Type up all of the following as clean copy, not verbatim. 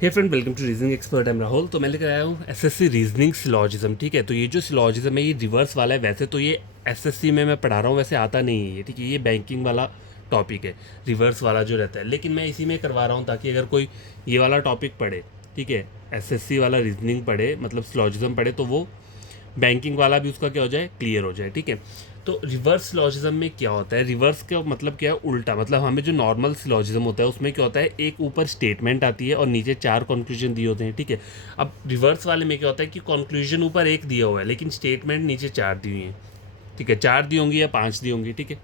Hey friend, welcome to reasoning expert. Am Rahul. तो मैं लेकर आया हूँ एसएससी रीजनिंग सिलॉजिज्म। ठीक है, तो ये जो सिलॉजिज्म है ये रिवर्स वाला है। वैसे तो ये एसएससी में मैं पढ़ा रहा हूँ, वैसे आता नहीं है ये। ठीक है, ये बैंकिंग वाला टॉपिक है, रिवर्स वाला जो रहता है, लेकिन मैं इसी में करवा रहा हूँ ताकि अगर कोई ये वाला टॉपिक पढ़े, ठीक है, एसएससी वाला रीजनिंग पढ़े, मतलब सिलॉजिज्म पढ़े, तो वो बैंकिंग वाला भी उसका क्या हो जाए, क्लियर हो जाए। ठीक है, तो रिवर्स सिलॉजिज्म में क्या होता है, रिवर्स का मतलब क्या है, उल्टा। मतलब हमें जो नॉर्मल सिलॉजिज्म होता है उसमें क्या होता है, एक ऊपर स्टेटमेंट आती है और नीचे 4 कंक्लूजन दिए होते हैं। ठीक है, अब रिवर्स वाले में क्या होता है कि कंक्लूजन ऊपर एक दिया हुआ है लेकिन स्टेटमेंट नीचे 4 दी हुई है। ठीक है, 4 दी होंगी या 5 दी होंगी। ठीक है,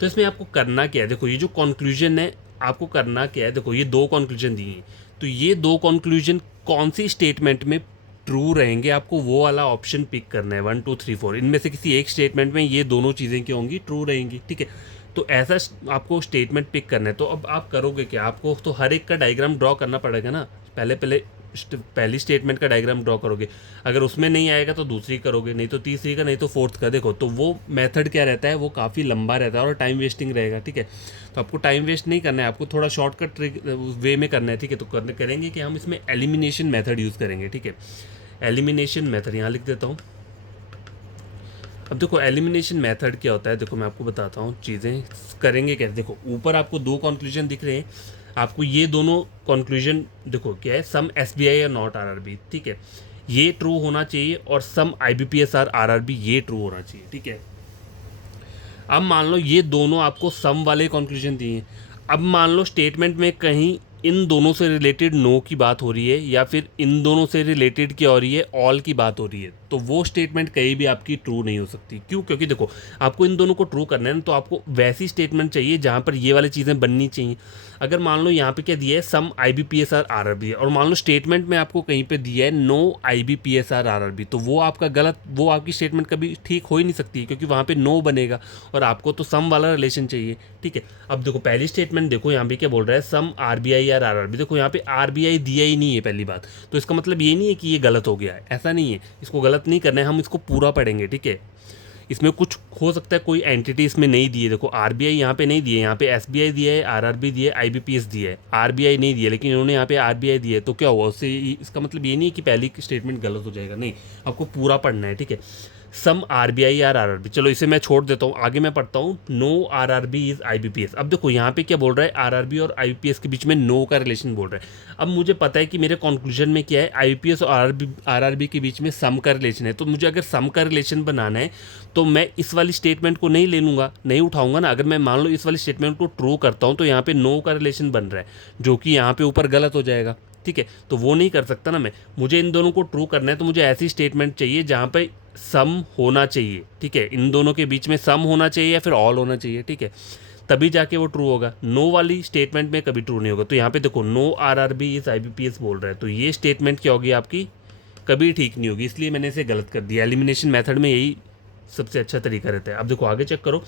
तो इसमें आपको करना क्या है, देखो ये जो कंक्लूजन है आपको करना क्या है, देखो ये 2 कंक्लूजन दिए हैं, तो ये 2 कंक्लूजन कौन सी स्टेटमेंट में ट्रू रहेंगे, आपको वो वाला ऑप्शन पिक करना है। 1 2 3 4 इनमें से किसी एक स्टेटमेंट में ये दोनों चीज़ें क्या होंगी, ट्रू रहेंगी। ठीक है, तो ऐसा आपको स्टेटमेंट पिक करना है। तो अब आप करोगे क्या, आपको तो हर एक का डायग्राम ड्रॉ करना पड़ेगा ना। पहले पहले पहली स्टेटमेंट का डायग्राम ड्रॉ करोगे, अगर उसमें नहीं आएगा तो दूसरी करोगे, नहीं तो तीसरी का, नहीं तो फोर्थ का। देखो तो वो मेथड क्या रहता है, वो काफ़ी लंबा रहता है और टाइम वेस्टिंग रहेगा। ठीक है, तो आपको टाइम वेस्ट नहीं करना है, आपको थोड़ा शॉर्टकट वे में करना है। ठीक है, तो करेंगे कि हम इसमें एलिमिनेशन मेथड यूज़ करेंगे। ठीक है, एलिमिनेशन मेथड यहाँ लिख देता हूँ। अब देखो एलिमिनेशन मेथड क्या होता है, देखो मैं आपको बताता हूँ चीज़ें करेंगे कैसे। देखो ऊपर आपको 2 कंक्लूजन दिख रहे हैं, आपको ये दोनों कंक्लूजन देखो क्या है, सम एसबीआई या नॉट आरआरबी। ठीक है, ये ट्रू होना चाहिए और सम आईबीपीएस आर आरआरबी ये ट्रू होना चाहिए। ठीक है, अब मान लो ये दोनों आपको सम वाले कंक्लूजन दिए हैं। अब मान लो स्टेटमेंट में कहीं इन दोनों से रिलेटेड नो की बात हो रही है या फिर इन दोनों से रिलेटेड क्या हो रही है, ऑल की बात हो रही है, तो वो स्टेटमेंट कहीं भी आपकी ट्रू नहीं हो सकती। क्यों? क्योंकि देखो आपको इन दोनों को ट्रू करना है ना, तो आपको वैसी स्टेटमेंट चाहिए जहाँ पर ये वाली चीज़ें बननी चाहिए। अगर मान लो यहाँ पे क्या दिया है, sum I B P S R R R B है, और मान लो स्टेटमेंट में आपको कहीं पे दिया है no I B P S R R R B, तो वो आपका गलत, वो आपकी स्टेटमेंट कभी ठीक हो ही नहीं सकती, क्योंकि वहाँ पे नो बनेगा और आपको तो सम वाला रिलेशन चाहिए। ठीक है, अब देखो पहली स्टेटमेंट देखो यहाँ पे क्या बोल रहा है, some R B I R R R B. देखो यहाँ पे आर बी आई दिया ही नहीं है पहली बात, तो इसका मतलब ये नहीं है कि ये गलत हो गया है, ऐसा नहीं है। इसको गलत नहीं करना है, हम इसको पूरा पढ़ेंगे। ठीक है, इसमें कुछ हो सकता है कोई एंटिटी इसमें नहीं दी है। देखो आरबीआई यहाँ पे नहीं दिए, यहाँ पे एसबीआई दिया है, आरआरबी दिया है, आईबीपीएस दिया है, आरबीआई नहीं दिया, लेकिन इन्होंने यहाँ पे आरबीआई दिया है, तो क्या हुआ उससे, इसका मतलब ये नहीं है कि पहली स्टेटमेंट गलत हो जाएगा, नहीं, आपको पूरा पढ़ना है। ठीक है, some R B I R R R B, चलो इसे मैं छोड़ देता हूँ, आगे मैं पढ़ता हूँ। No R R B is I B P S. अब देखो यहाँ पे क्या बोल रहा है, आर आर बी और आई बी पी एस के बीच में नो का रिलेशन बोल रहा है। अब मुझे पता है कि मेरे कंक्लूजन में क्या है, आई बी पी एस और आर आर बी के बीच में सम का रिलेशन है, तो मुझे अगर सम का रिलेशन बनाना है तो मैं इस वाली स्टेटमेंट को नहीं ले लूँगा, नहीं उठाऊंगा ना। अगर मैं मान लो इस वाली स्टेटमेंट को ट्रू करता हूँ तो यहाँ पे नो का रिलेशन बन रहा है, जो कि यहाँ पे ऊपर गलत हो जाएगा। ठीक है, तो वो नहीं कर सकता ना मैं, मुझे इन दोनों को ट्रू करना है, तो मुझे ऐसी स्टेटमेंट चाहिए जहाँ पे सम होना चाहिए। ठीक है, इन दोनों के बीच में सम होना चाहिए या फिर ऑल होना चाहिए। ठीक है, तभी जाके वो ट्रू होगा। नो वाली स्टेटमेंट में कभी ट्रू नहीं होगा। तो यहाँ पे देखो no R R B is I B P S बोल रहा है, तो ये स्टेटमेंट क्या होगी आपकी, कभी ठीक नहीं होगी, इसलिए मैंने इसे गलत कर दिया। एलिमिनेशन मेथड में यही सबसे अच्छा तरीका रहता है। अब देखो आगे चेक करो,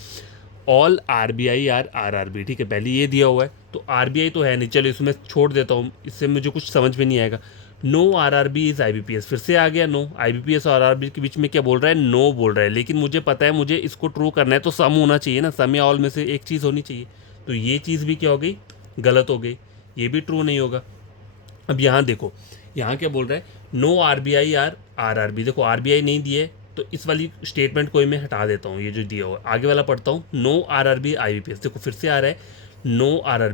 all R B I R R R B. ठीक है, पहले ये दिया हुआ है, तो आर बी आई तो है नहीं, चलो इसमें छोड़ देता हूँ, इससे मुझे कुछ समझ में नहीं आएगा। No R R B is I B P S, फिर से आ गया no. I B P S और आर आर बी के बीच में क्या बोल रहा है, नो बोल रहा है, लेकिन मुझे पता है मुझे इसको ट्रू करना है, तो सम होना चाहिए ना, सम या ऑल में से एक चीज़ होनी चाहिए। तो ये चीज़ भी क्या हो गई, गलत हो गई, ये भी ट्रू नहीं होगा। अब यहाँ देखो, यहाँ क्या बोल रहा है, no R B I R R R B. देखो आर बी आई नहीं दिए, तो इस वाली स्टेटमेंट को मैं हटा देता हूँ, ये जो दिया हुआ है। आगे वाला पढ़ता हूँ, no R R B I B P S. देखो फिर से आ रहा है नो आर आर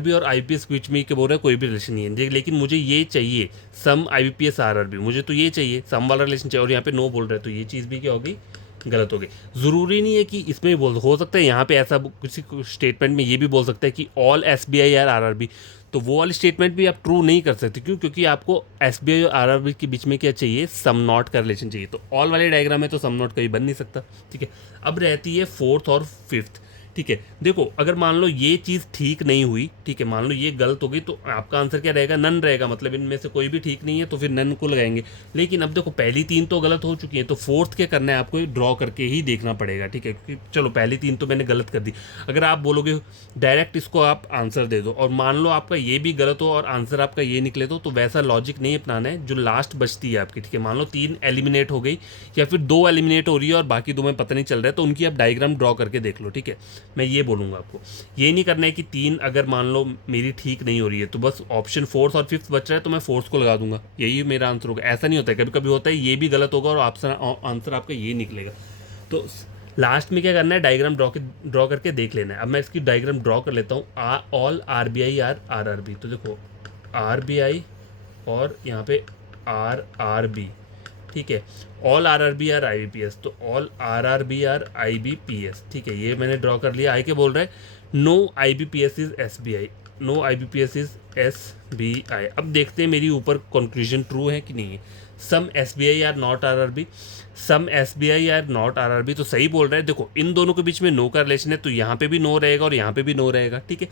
बी और आई पी एस के बीच में क्या बोल रहा है, कोई भी रिलेशन नहीं है, लेकिन मुझे ये चाहिए sum I B P S R R B, मुझे तो ये चाहिए, सम वाला रिलेशन चाहिए, और यहाँ पे नो बोल रहा है, तो ये चीज़ भी क्या होगी, गलत हो गई। ज़रूरी नहीं है कि इसमें बोल, हो सकता है यहाँ पे ऐसा किसी स्टेटमेंट में ये भी बोल सकता है कि all S B I R R B, तो वो वाली स्टेटमेंट भी आप ट्रू नहीं कर सकते। क्यों? क्योंकि आपको एस बी आई और आर आर बी के बीच में क्या चाहिए, सम नॉट का रिलेशन चाहिए, तो ऑल वाले डायग्राम में तो सम नॉट कभी बन नहीं सकता। ठीक है, अब रहती है फोर्थ और फिफ्थ। ठीक है, देखो अगर मान लो ये चीज़ ठीक नहीं हुई, ठीक है, मान लो ये गलत हो गई, तो आपका आंसर क्या रहेगा, नन रहेगा, मतलब इनमें से कोई भी ठीक नहीं है, तो फिर नन को लगाएंगे। लेकिन अब देखो पहली 3 तो गलत हो चुकी हैं, तो फोर्थ क्या करना है, आपको ड्रॉ करके ही देखना पड़ेगा। ठीक है, क्योंकि चलो पहली 3 तो मैंने गलत कर दी, अगर आप बोलोगे डायरेक्ट इसको आप आंसर दे दो और मान लो आपका ये भी गलत हो और आंसर आपका ये निकले, तो वैसा लॉजिक नहीं अपनाना है। जो लास्ट बचती है आपकी, ठीक है, मान लो 3 एलिमिनेट हो गई या फिर 2 एलिमिनेट हो रही है और बाकी 2 में पता नहीं चल रहा है, तो उनकी आप डायग्राम ड्रॉ करके देख लो। ठीक है, मैं ये बोलूँगा आपको। ये नहीं करना है कि 3 अगर मान लो मेरी ठीक नहीं हो रही है तो बस ऑप्शन 4th और 5th बच रहा है तो मैं 4th को लगा दूंगा, यही मेरा आंसर होगा। ऐसा नहीं होता है, कभी कभी होता है ये भी गलत होगा और आंसर आपका ये निकलेगा। तो लास्ट में क्या करना है, डायग्राम ड्रॉ करके देख लेना है। अब मैं इसकी डायग्राम ड्रॉ कर लेता हूँ। ऑल RBI RRB, तो देखो RBI और यहाँ पे RRB, ठीक है। ऑल RRB IBPS, तो ऑल RRB IBPS, ठीक है, ये मैंने ड्रॉ कर लिया। आई के बोल रहा है no IBPS is SBI, no IBPS is SBI। अब देखते हैं मेरी ऊपर कंक्लूजन ट्रू है कि नहीं है। Some SBI are not RRB, some SBI are not RRB, तो सही बोल रहा है। देखो इन दोनों के बीच में नो का रिलेशन है, तो यहाँ पे भी नो रहेगा और यहाँ पे भी नो रहेगा, ठीक है।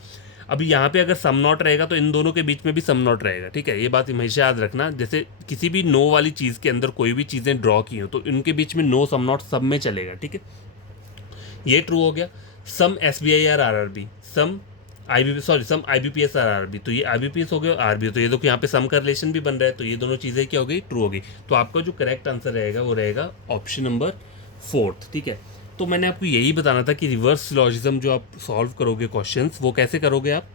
अभी यहाँ पे अगर सम नॉट रहेगा तो इन दोनों के बीच में भी सम नॉट रहेगा, ठीक है। ये बात हमेशा याद रखना, जैसे किसी भी नो वाली चीज़ के अंदर कोई भी चीज़ें ड्रॉ की हो तो इनके बीच में नो सम नॉट सब में चलेगा, ठीक है। ये ट्रू हो गया। Some SBI are RRB, some some IBPS are RRB, तो ये IBPS हो गया, RB, तो ये देखो यहाँ पे सम का रिलेशन भी बन रहा है, तो ये दोनों चीज़ें क्या हो गई, ट्रू हो गई। तो आपका जो करेक्ट आंसर रहेगा वो रहेगा ऑप्शन नंबर 4th, ठीक है। तो मैंने आपको यही बताना था कि रिवर्स सिलोजिज्म जो आप सॉल्व करोगे क्वेश्चंस, वो कैसे करोगे आप,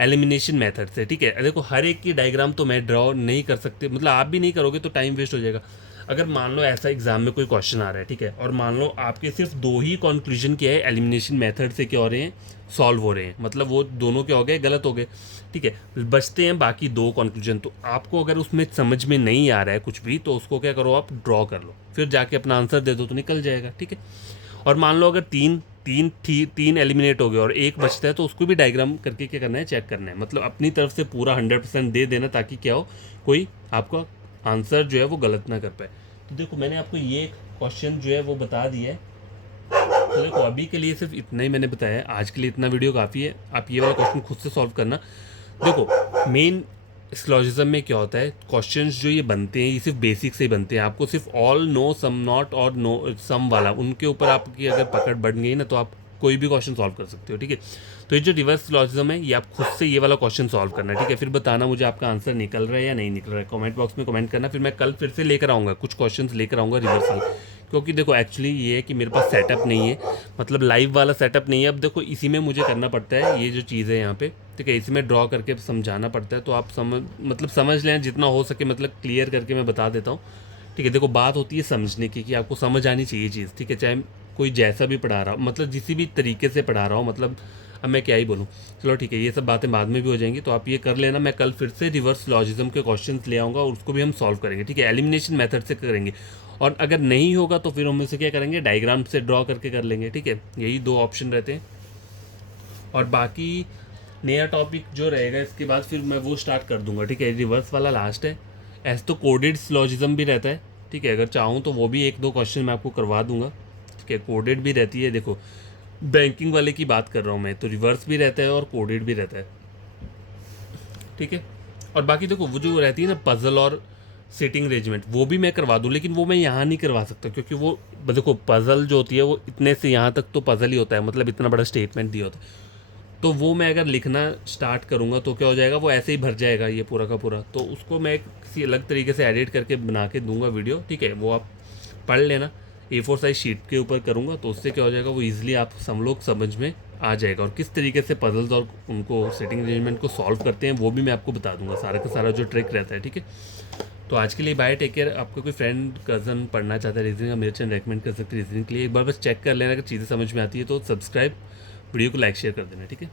एलिमिनेशन मेथड से, ठीक है। देखो हर एक की डायग्राम तो मैं ड्रॉ नहीं कर सकते, मतलब आप भी नहीं करोगे तो टाइम वेस्ट हो जाएगा। अगर मान लो ऐसा एग्जाम में कोई क्वेश्चन आ रहा है, ठीक है, और मान लो आपके सिर्फ 2 ही कंक्लूजन क्या है, एलिमिनेशन मेथड से क्या हो रहे हैं, सॉल्व हो रहे हैं, मतलब वो दोनों क्या हो गए, गलत हो गए, ठीक है। बचते हैं बाकी 2 कंक्लूजन। तो आपको अगर उसमें समझ में नहीं आ रहा है कुछ भी, तो उसको क्या करो, आप ड्रॉ कर लो, फिर जाके अपना आंसर दे दो तो निकल जाएगा, ठीक है। और मान लो अगर तीन एलिमिनेट हो गए और एक बचता है, तो उसको भी डायग्राम करके क्या करना है, चेक करना है, मतलब अपनी तरफ से पूरा 100% दे देना, ताकि क्या हो, कोई आपका आंसर जो है वो गलत ना कर पाए। तो देखो मैंने आपको ये क्वेश्चन जो है वो बता दिया है। तो देखो अभी के लिए सिर्फ इतना ही मैंने बताया है, आज के लिए इतना वीडियो काफ़ी है। आप ये वाला क्वेश्चन खुद से सॉल्व करना। देखो मेन सिलोजिज्म में क्या होता है, क्वेश्चंस जो ये बनते हैं ये सिर्फ बेसिक से ही बनते हैं। आपको सिर्फ ऑल, नो, सम नॉट और नो सम वाला, उनके ऊपर आपकी अगर पकड़ बढ़ गई ना तो आप कोई भी क्वेश्चन सॉल्व कर सकते हो, ठीक है। तो ये जो रिवर्स सिलोजिज्म है, ये आप खुद से ये वाला क्वेश्चन सॉल्व करना है, ठीक है। फिर बताना मुझे आपका आंसर निकल रहा है या नहीं निकल रहा है, कमेंट बॉक्स में कमेंट करना। फिर मैं कल फिर से लेकर आऊँगा, कुछ क्वेश्चन लेकर आऊँगा रिवर्सल, क्योंकि देखो एक्चुअली ये है कि मेरे पास सेटअप नहीं है, मतलब लाइव वाला सेटअप नहीं है। अब देखो इसी में मुझे करना पड़ता है ये जो चीज़ है यहाँ पे, ठीक है, इसमें ड्रॉ करके समझाना पड़ता है। तो आप समझ लें जितना हो सके, मतलब क्लियर करके मैं बता देता हूँ, ठीक है। देखो बात होती है समझने की, कि आपको समझ आनी चाहिए चीज़, ठीक है, चाहे कोई जैसा भी पढ़ा रहा हो, मतलब जिस भी तरीके से पढ़ा रहा हो, मतलब अब मैं क्या ही बोलूँ। चलो ठीक है, ये सब बातें बाद में भी हो जाएंगी, तो आप ये कर लेना। मैं कल फिर से रिवर्स लॉजिज्म के क्वेश्चंस ले आऊँगा और उसको भी हम सॉल्व करेंगे, ठीक है, एलिमिनेशन मेथड से करेंगे। और अगर नहीं होगा तो फिर हम इसे क्या करेंगे, डायग्राम से ड्रॉ करके कर लेंगे, ठीक है। यही 2 ऑप्शन रहते हैं। और बाकी नया टॉपिक जो रहेगा इसके बाद फिर मैं वो स्टार्ट कर दूंगा, ठीक है। रिवर्स वाला लास्ट है। ऐसे तो कोडेड सिलोजिज्म भी रहता है, ठीक है, अगर चाहूँ तो वो भी 1-2 क्वेश्चन मैं आपको करवा दूंगा, ठीक है। कोडेड भी रहती है, देखो बैंकिंग वाले की बात कर रहा हूँ मैं, तो रिवर्स भी रहता है और कोडेड भी रहता है, ठीक है। और बाकी देखो वो जो रहती है ना पजल और सिटिंग अरेंजमेंट, वो भी मैं करवा दूँ, लेकिन वो मैं यहाँ नहीं करवा सकता, क्योंकि वो देखो पजल जो होती है वो इतने से यहाँ तक तो पजल ही होता है, मतलब इतना बड़ा स्टेटमेंट दिया होता है। तो वो मैं अगर लिखना स्टार्ट करूँगा तो क्या हो जाएगा, वो ऐसे ही भर जाएगा ये पूरा का पूरा। तो उसको मैं किसी अलग तरीके से एडिट करके बना के दूंगा वीडियो, ठीक है, वो आप पढ़ लेना। A4 साइज शीट के ऊपर करूँगा, तो उससे क्या हो जाएगा, वो ईजिली आप लोग समझ में आ जाएगा। और किस तरीके से पजल्स और उनको सेटिंग अरेंजमेंट को सॉल्व करते हैं वो भी मैं आपको बता दूंगा, सारा का सारा जो ट्रिक रहता है, ठीक है। तो आज के लिए बाय, टेक केयर। आपको कोई फ्रेंड कज़न पढ़ना चाहता है रीजनिंग, मेरे चैनल रेकमेंड कर सकते हैं रीजनिंग के लिए। एक बार बस चेक कर लेना, अगर चीज़ें समझ में आती है तो सब्सक्राइब, वीडियो को लाइक शेयर कर देना, ठीक है।